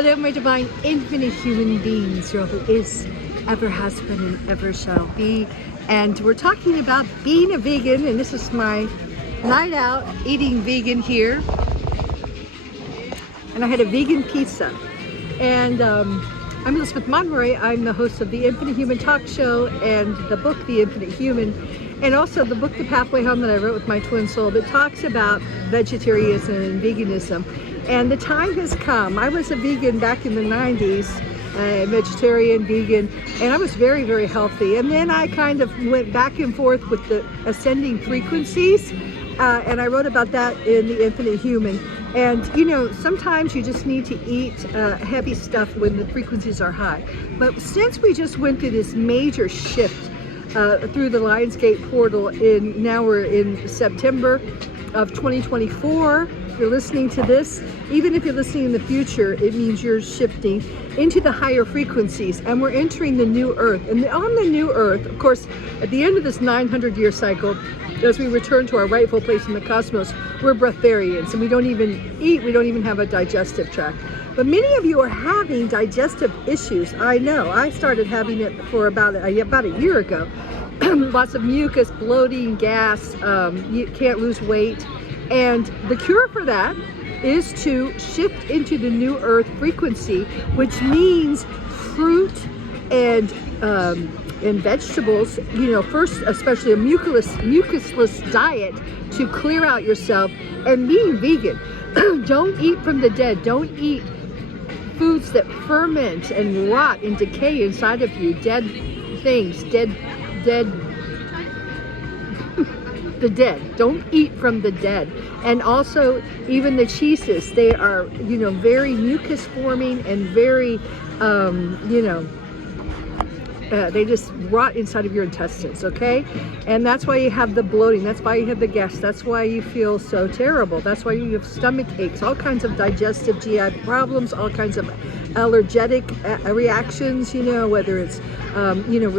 Hello, my divine, infinite human beings, who is, ever has been, and ever shall be. And we're talking about being a vegan, and this is my night out eating vegan here. And I had a vegan pizza. And I'm Elizabeth Monroy. I'm the host of the Infinite Human Talk Show and the book, The Infinite Human, and also the book, The Pathway Home, that I wrote with my twin soul, that talks about vegetarianism and veganism. And the time has come. I was a vegan back in the 90s, vegetarian, vegan, and I was very, very healthy. And then I kind of went back and forth with the ascending frequencies, and I wrote about that in The Infinite Human. And you know, sometimes you just need to eat heavy stuff when the frequencies are high. But since we just went through this major shift through the Lionsgate portal, now we're in September of 2024. If you're listening to this, even if you're listening in the future, it means you're shifting into the higher frequencies, and we're entering the new earth. And on the new earth, of course, at the end of this 900-year cycle, as we return to our rightful place in the cosmos, we're breatharians, and we don't even eat, we don't even have a digestive tract. But many of you are having digestive issues. I know, I started having it for about a year ago. Lots of mucus, bloating, gas, you can't lose weight. And the cure for that is to shift into the new earth frequency, which means fruit and vegetables, you know, first, especially a mucusless diet to clear out yourself, and being vegan. Don't eat from the dead. Don't eat foods that ferment and rot and decay inside of you. Dead things, the dead. Don't eat from the dead. And also, even the cheeses, they are, you know, very mucus forming and very, you know, they just rot inside of your intestines, okay? And that's why you have the bloating, that's why you have the gas, that's why you feel so terrible, that's why you have stomach aches, all kinds of digestive GI problems, all kinds of allergic reactions, you know, whether it's, you know,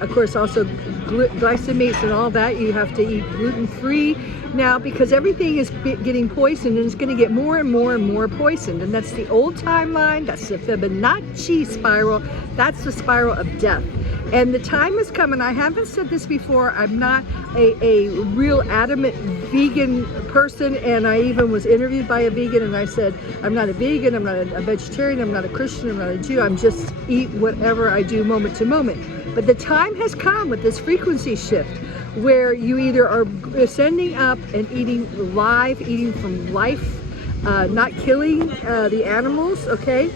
of course also glycemates and all that. You have to eat gluten-free now, because everything is getting poisoned, and it's going to get more and more and more poisoned. And that's the old timeline, that's the Fibonacci spiral, that's the spiral of death. And the time has come, and I haven't said this before, I'm not a real adamant vegan person, and I even was interviewed by a vegan, and I said, I'm not a vegan, I'm not a vegetarian, I'm not a Christian, I'm not a Jew, I'm just eat whatever I do moment to moment. But the time has come with this frequency shift, where you either are ascending up and eating live, eating from life, not killing the animals, okay?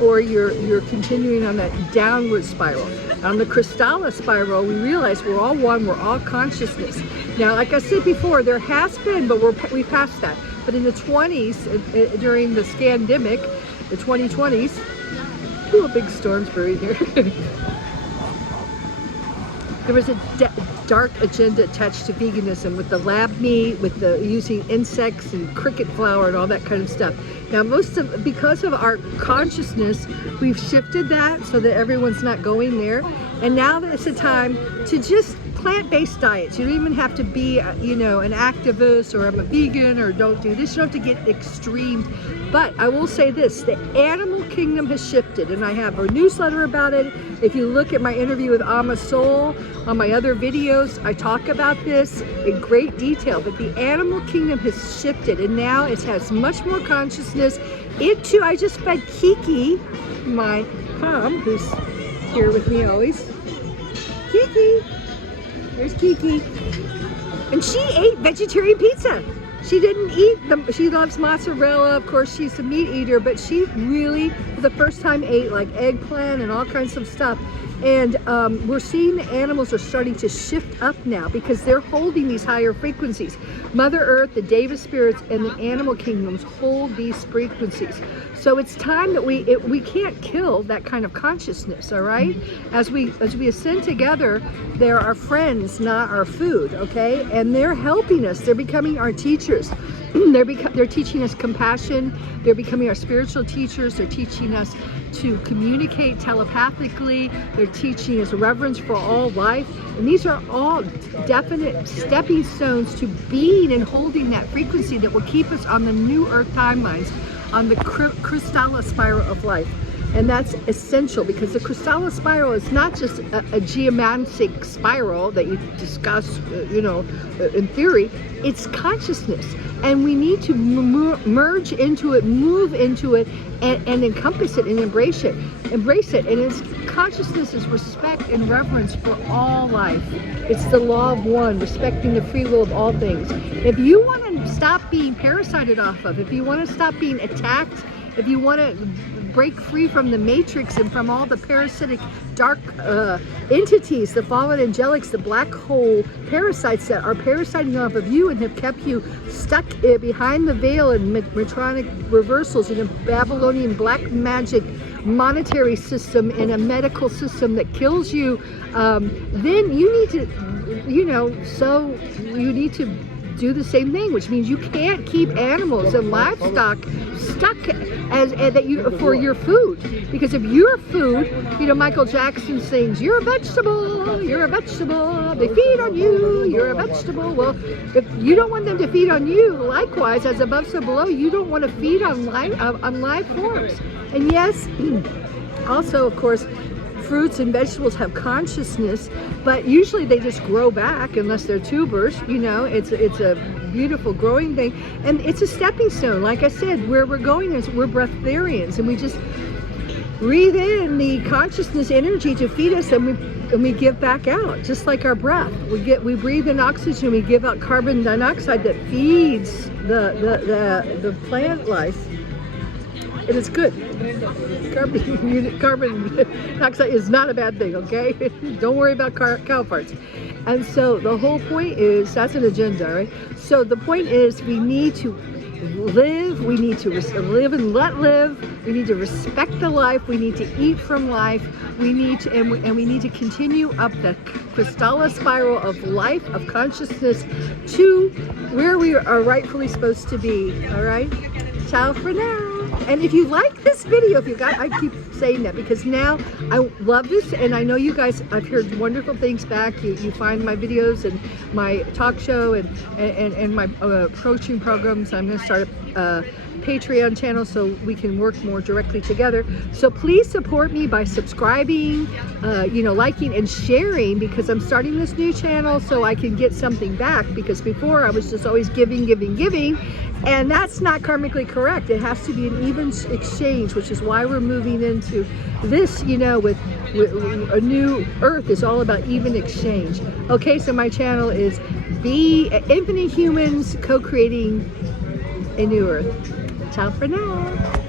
Or you're continuing on that downward spiral. On the Kristalla spiral, we realize we're all one, we're all consciousness. Now, like I said before, there has been, but we passed that. But in the 20s, during the scandemic, the 2020s, ooh, a big storm's brewing here. There was a dark agenda attached to veganism, with the lab meat, with the using insects and cricket flour and all that kind of stuff. Now, because of our consciousness, we've shifted that so that everyone's not going there. And now it's a time to just plant-based diets. You don't even have to be, you know, an activist, or I'm a vegan, or don't do this. You don't have to get extreme. But I will say this, the animal kingdom has shifted, and I have a newsletter about it. If you look at my interview with Amma Soul, on my other videos, I talk about this in great detail. But the animal kingdom has shifted, and now it has much more consciousness. It too, I just fed Kiki, my mom, who's here with me always. Kiki, there's Kiki. And she ate vegetarian pizza. She didn't eat she loves mozzarella, of course she's a meat eater, but she really, for the first time, ate like eggplant and all kinds of stuff. And we're seeing the animals are starting to shift up now, because they're holding these higher frequencies. Mother Earth, the Deva spirits, and the animal kingdoms hold these frequencies. So it's time that we can't kill that kind of consciousness, all right? As we ascend together, they're our friends, not our food, okay? And they're helping us. They're becoming our teachers. They're teaching us compassion. They're becoming our spiritual teachers. They're teaching us to communicate telepathically. They're teaching us reverence for all life. And these are all definite stepping stones to being and holding that frequency that will keep us on the new earth timelines on the Kristalla spiral of life. And that's essential because the Kristalla spiral is not just a geomantic spiral that you discuss, in theory. It's consciousness. And we need to merge into it, move into it, and encompass it and embrace it. Embrace it. And its consciousness is respect and reverence for all life. It's the law of one, respecting the free will of all things. If you want to stop being parasited off of, if you want to stop being attacked, if you want to break free from the matrix and from all the parasitic dark entities, the fallen angelics, the black hole parasites that are parasiting off of you and have kept you stuck behind the veil in Matronic reversals in a Babylonian black magic monetary system, in a medical system that kills you, then you need to, so you need to do the same thing, which means you can't keep animals and livestock stuck for your food. Because if your food, Michael Jackson sings, "You're a vegetable, you're a vegetable, they feed on you, you're a vegetable." Well, if you don't want them to feed on you, likewise, as above so below, you don't want to feed on live forms. And yes, also, of course, fruits and vegetables have consciousness, but usually they just grow back unless they're tubers. It's a beautiful growing thing, and it's a stepping stone. Like I said, where we're going is we're breatharians, and we just breathe in the consciousness energy to feed us, and we give back out, just like our breath. We breathe in oxygen, we give out carbon dioxide that feeds the plant life. And it's good. Carbon dioxide is not a bad thing, okay? Don't worry about cow farts. And so the whole point is, that's an agenda, right? So the point is, we need to live, we need to live and let live, we need to respect the life, we need to eat from life, we need to, and we need to continue up the Kristalla spiral of life, of consciousness, to where we are rightfully supposed to be, all right? Ciao for now. And if you like this video, I keep saying that because now I love this, and I know you guys, I've heard wonderful things back. You find my videos and my talk show and my coaching programs. I'm going to start a Patreon channel so we can work more directly together. So please support me by subscribing, liking and sharing, because I'm starting this new channel so I can get something back, because before I was just always giving, and that's not karmically correct. It has to be an even exchange, which is why we're moving into this, with a new earth is all about even exchange. Okay, so my channel is the Infinite Humans Co-Creating a New Earth. Ciao for now.